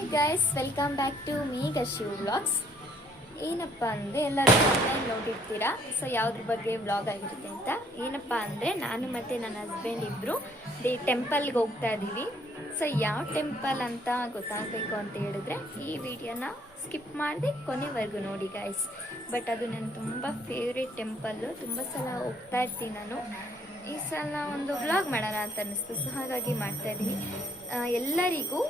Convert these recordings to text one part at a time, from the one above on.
Hi guys, welcome back to ಮೀ ಗಶಿ vlogs. ಏನಪ್ಪ ಅಂದರೆ ಎಲ್ಲರೂ ಆನ್ಲೈನ್ ನೋಡಿರ್ತೀರಾ. ಸೊ ಯಾವುದ್ರ ಬಗ್ಗೆ ವ್ಲಾಗ್ ಆಗಿರುತ್ತೆ ಅಂತ. ಏನಪ್ಪ ಅಂದರೆ ನಾನು ಮತ್ತು ನನ್ನ ಹಸ್ಬೆಂಡ್ ಇಬ್ಬರು ಟೆಂಪಲ್ಗೆ ಹೋಗ್ತಾ ಇದ್ದೀವಿ. ಸೊ ಯಾವ ಟೆಂಪಲ್ ಅಂತ ಗೊತ್ತಾಗಬೇಕು ಅಂತ ಹೇಳಿದ್ರೆ ಈ ವಿಡಿಯೋನ ಸ್ಕಿಪ್ ಮಾಡಿದೆ ಕೊನೆವರೆಗೂ ನೋಡಿ ಗೈಸ್. ಬಟ್ ಅದು ನನ್ನ ತುಂಬ ಫೇವ್ರೇಟ್ ಟೆಂಪಲ್ಲು. ತುಂಬ ಸಲ ಹೋಗ್ತಾ ಇರ್ತೀನಿ ನಾನು. ಈ ಸಲ ಒಂದು ವ್ಲಾಗ್ ಮಾಡೋಣ ಅಂತ ಅನ್ನಿಸ್ತು, ಸೊ ಹಾಗಾಗಿ ಮಾಡ್ತಾಯಿದ್ದೀನಿ. ಎಲ್ಲರಿಗೂ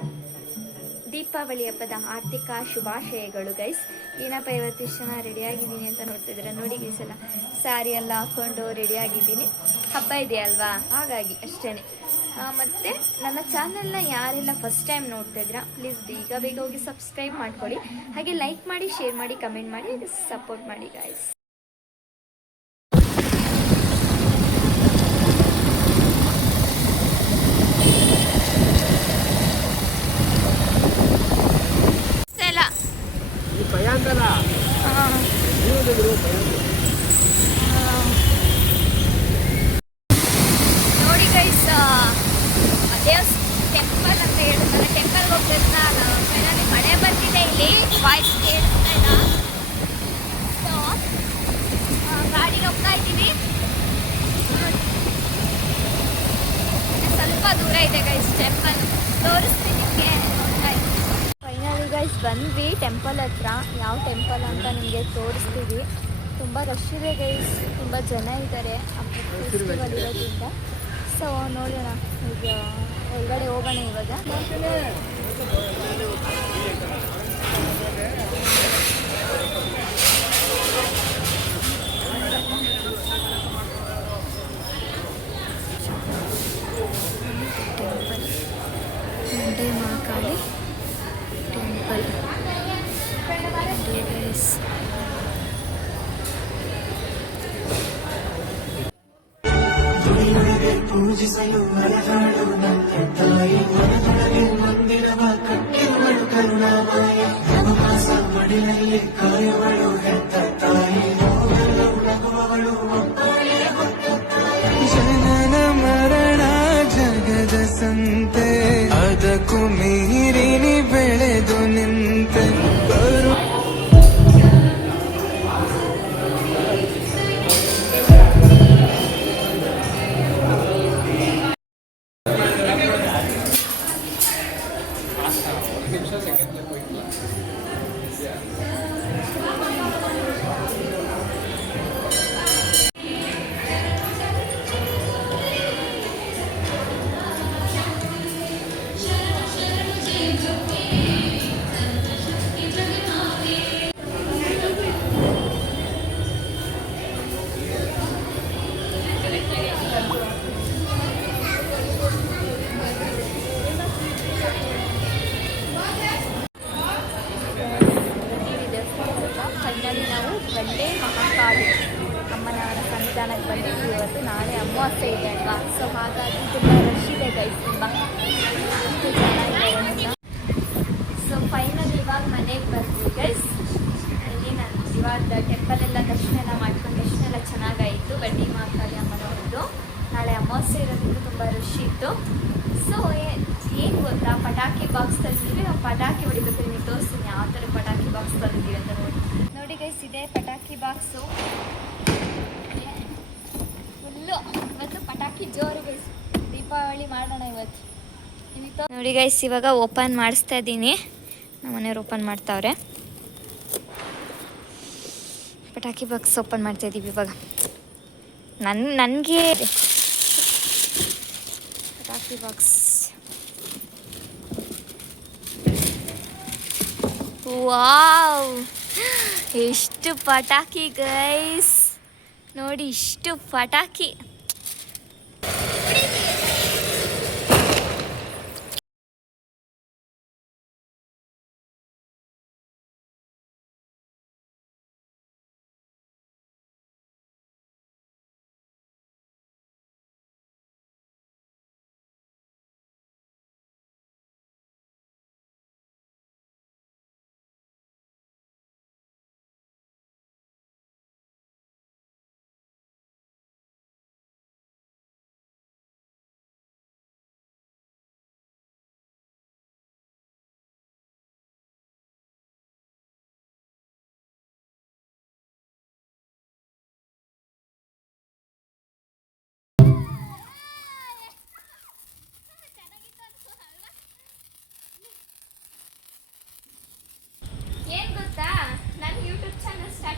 ದೀಪಾವಳಿ ಹಬ್ಬದ ಆರ್ಥಿಕ ಶುಭಾಶಯಗಳು ಗೈಸ್. ಏನಪ್ಪ ಇವತ್ತು ಇಷ್ಟು ಜನ ರೆಡಿಯಾಗಿದ್ದೀನಿ ಅಂತ ನೋಡ್ತಿದ್ದೀರಾ. ನೋಡಿ ಈ ಸಲ ಸ್ಯಾರಿ ಎಲ್ಲ ಹಾಕ್ಕೊಂಡು ರೆಡಿಯಾಗಿದ್ದೀನಿ. ಹಬ್ಬ ಇದೆ ಅಲ್ವಾ, ಹಾಗಾಗಿ ಅಷ್ಟೇ. ಮತ್ತು ನನ್ನ ಚಾನಲ್ನ ಯಾರೆಲ್ಲ ಫಸ್ಟ್ ಟೈಮ್ ನೋಡ್ತಿದ್ದೀರಾ ಪ್ಲೀಸ್ ಬೇಗ ಬೇಗ ಹೋಗಿ ಸಬ್ಸ್ಕ್ರೈಬ್ ಮಾಡ್ಕೊಳ್ಳಿ. ಹಾಗೆ ಲೈಕ್ ಮಾಡಿ, ಶೇರ್ ಮಾಡಿ, ಕಮೆಂಟ್ ಮಾಡಿ, ಸಪೋರ್ಟ್ ಮಾಡಿ ಗೈಸ್. ನೋಡಿ ಗೈಸ್, ಟೆಂಪಲ್ ಅಂತ ಹೇಳಿದ್ರೆ ಟೆಂಪಲ್ಗೆ ಹೋಗ್ತಿದ್ದ ಫೈನಲಿ ಮಳೆ ಬರ್ತಿದೆ. ಇಲ್ಲಿ ವಾಯ್ಸ್ ಕೇಳಿಸ್ತಾ ಇಲ್ಲ. ಸೊ ಗಾಡಿಗೆ ಹೋಗ್ತಾ ಇದ್ದೀವಿ. ಸ್ವಲ್ಪ ದೂರ ಇದೆ ಗೈಸ್ ಟೆಂಪಲ್, ತೋರಿಸ್ತೀನಿ ನಿಮಗೆ. ನೋಡ್ತಾ ಇದ್ದೀನಿ. ಫೈನಲಿ ಗೈಸ್ ಬಂದ್ವಿ ಟೆಂಪಲ್ ಹತ್ರ. ಯಾವ ಟೆಂಪಲ್ ಅಂತ ನಿಮಗೆ ತೋರಿಸ್ತೀವಿ. ತುಂಬ ರಶ್ ಇದೆ ಗೈಸ್, ತುಂಬ ಜನ ಇದ್ದಾರೆ ಫೆಸ್ಟಿವಲ್ ಇರೋದ್ರಿಂದ. ಸೊ ನೋಡೋಣ, ಈಗ ಒಳಗಡೆ ಹೋಗೋಣ ಇವಾಗ. ಟೆಂಪಲ್ ಮಂಡೆ ಮಹಾಕಾಳಿ ಟೆಂಪಲ್ ಗೈಸ್. ಪೂಜಿಸಲು ಮರದಾಳು ನನ್ನ ತಾಯಿ, ಮನದೊಳಗೆ ಮಂದಿರವ ಕಟ್ಟಿರುವಳು ಕರುಣಾಮಾಯಿ. ನವಮಾಸ ಮಡಿಲಲ್ಲಿ ಕಾಯುವಳು ಹೆತ್ತ ತಾಯಿ, ನೋವೆಲ್ಲ ನಗುವವಳು ಒಬ್ಬಳೆಯ ಹೊತ್ತ ತಾಯಿ. ಜನನ ಮರಣ ಜಗದ ಸಂತೆ, ಅದಕ್ಕೂ ಮೀರಿನಿ ಬೆಳೆದು ನಿಂತೆ. ಫೈನಲಿ ನಾವು ಮಂಡೆ ಮಹಾಕಾಳಿ ಅಮ್ಮನ ಸನ್ನಿಧಾನಕ್ಕೆ ಬಂದಿದ್ದೀವಿ ಇವತ್ತು. ನಾಳೆ ಅಮಾವಾಸ್ಯೆ ಇದೆ ಅಲ್ವಾ, ಸೊ ಹಾಗಾಗಿ ತುಂಬ ರಶ್ ಇದೆ ಗೈಸ್, ತುಂಬ ಚೆನ್ನಾಗಿದೆ. ಸೊ ಫೈನಲಿ ಇವಾಗ ಮನೆಗೆ ಬರ್ತೀವಿ ಗೈಸ್. ಇಲ್ಲಿ ನಾನು ಇವಾಗ ಟೆಂಪಲ್ ಎಲ್ಲ ದರ್ಶನ ಎಲ್ಲ ಮಾಡ್ಕೊಂಡು ದರ್ಶನ ಎಲ್ಲ ಚೆನ್ನಾಗಾಯಿತು. ಬಂಡೆ ಮಹಾಕಾಳಿ ಅಮ್ಮನವ್ರದ್ದು ನಾಳೆ ಅಮಾವಾಸ್ಯೆ ಇರೋದ್ರಿಂದ ತುಂಬ ರಶ್ ಇತ್ತು. ಸೊ ಏನು ಗೊತ್ತಾ, ಪಟಾಕಿ ಬಾಕ್ಸ್ ತಂದಿದ್ದೀವಿ. ನಾವು ಪಟಾಕಿ ಹೊಡಿಬೇಕು. ನಿಮಗೆ ತೋರಿಸ್ತೀನಿ ಯಾವ ಥರ ಪಟಾಕಿ ಬಾಕ್ಸ್ ತಂದಿದ್ದೀವಿ ಅಂತ ನೋಡಿ ಗೈಸ್. ಇದೆ ಪಟಾಕಿ ಬಾಕ್ಸು ಫುಲ್ಲು. ಇವತ್ತು ಪಟಾಕಿ ಜೋರು ಗೈಸ್, ದೀಪಾವಳಿ ಮಾಡೋಣ ಇವತ್ತು. ನೋಡಿ ಗೈಸ್, ಇವಾಗ ಓಪನ್ ಮಾಡಿಸ್ತಾ ಇದ್ದೀನಿ. ನಮ್ಮ ಮನೆಯವ್ರು ಓಪನ್ ಮಾಡ್ತಾವ್ರೆ. ಪಟಾಕಿ ಬಾಕ್ಸ್ ಓಪನ್ ಮಾಡ್ತಾ ಇದ್ದೀವಿ ಇವಾಗ. ನನಗೆ ಪಟಾಕಿ ಬಾಕ್ಸ್, ವಾವ್, ಎಷ್ಟು ಪಟಾಕಿ ಗೈಸ್ ನೋಡಿ, ಇಷ್ಟು ಪಟಾಕಿ.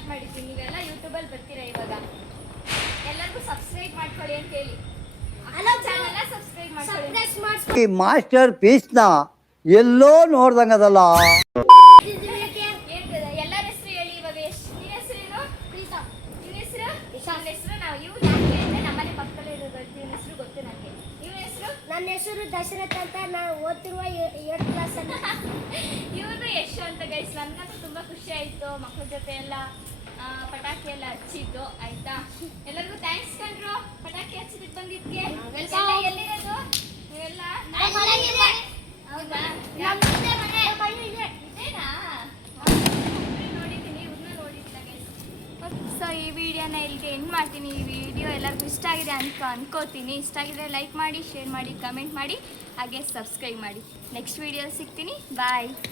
ಸ್ಟಾರ್ಟ್ ಮಾಡಿದ್ದೀನಿ. ನೀವೆಲ್ಲ ಯೂಟ್ಯೂಬಲ್ಲಿ ಬರ್ತೀರಾ ಇವಾಗ. ಎಲ್ಲರಿಗೂ ಸಬ್ಸ್ಕ್ರೈಬ್ ಮಾಡ್ಕೊಳ್ಳಿ ಅಂತ ಹೇಳಿ. ಚಾನಲ್ನ ಸಬ್ಸ್ಕ್ರೈಬ್ ಮಾಡ್ಕೊಳ್ಳಿ. ಈ ಮಾಸ್ಟರ್ ಪೀಸ್ನ ಎಲ್ಲೋ ನೋಡ್ದಂಗದಲ್ಲ. ಎಲ್ಲರ ಹೆಸರು ಹೇಳಿ ಇವಾಗ. ನಿನ್ನ ಹೆಸರೇನು? ನಿನ್ನ ಹೆಸರು? ನನ್ನ ಹೆಸರು ನಾವು ಇವ್ರು ಯಾಕೆ ಅಂದರೆ ನಮ್ಮನೆ ಪಕ್ಕದಲ್ಲೇ ಇರೋದು. ಇವನ ಹೆಸರು ಗೊತ್ತು ನನಗೆ. ಇವನ ಹೆಸರು? ನನ್ನ ಹೆಸರು ದಶರಥ್ ಅಂತ. ನಾನು ಓದ್ತಿರುವ 8th ಕ್ಲಾಸ್ ಅಲ್ಲಿ. ಇವ್ರದ್ದು ಯಶ್ ಅಂತ ಗೈಸ್. ನನಗಂತೂ ತುಂಬ ಖುಷಿ ಆಯಿತು ಮಕ್ಕಳ ಜೊತೆ ಎಲ್ಲ ಪಟಾಕಿ ಎಲ್ಲ ಹಚ್ಚಿದ್ದು ಆಯ್ತಾ. ಎಲ್ಲರಿಗೂ ಥ್ಯಾಂಕ್ಸ್ ಕಂಡ್ರು ಪಟಾಕಿ ಹಚ್ಚಿದಕ್ಕೆ ಬಂದಿದ್ಕೆ. ಎಲ್ಲಿರೋದು ನೀವೆಲ್ಲ? ಹೌದಾ? ಇದೇನಾ? ನೋಡಿದ್ದೀನಿ, ಇವ್ರನ್ನ ನೋಡಿದ್ದ ಗೈಸ್. ಸೊ ಈ ವಿಡಿಯೋನ ಇಲ್ಲಿಗೆ ಎಂಡ್ ಮಾಡ್ತೀನಿ. ಈ ವಿಡಿಯೋ ಎಲ್ಲರಿಗೂ ಇಷ್ಟ ಆಗಿದೆ ಅನ್ಕೋತೀನಿ. ಇಷ್ಟ ಆಗಿದ್ರೆ ಲೈಕ್ ಮಾಡಿ, ಶೇರ್ ಮಾಡಿ, ಕಮೆಂಟ್ ಮಾಡಿ, ಹಾಗೆ ಸಬ್ಸ್ಕ್ರೈಬ್ ಮಾಡಿ. ನೆಕ್ಸ್ಟ್ ವಿಡಿಯೋ ಸಿಗ್ತೀನಿ. ಬಾಯ್.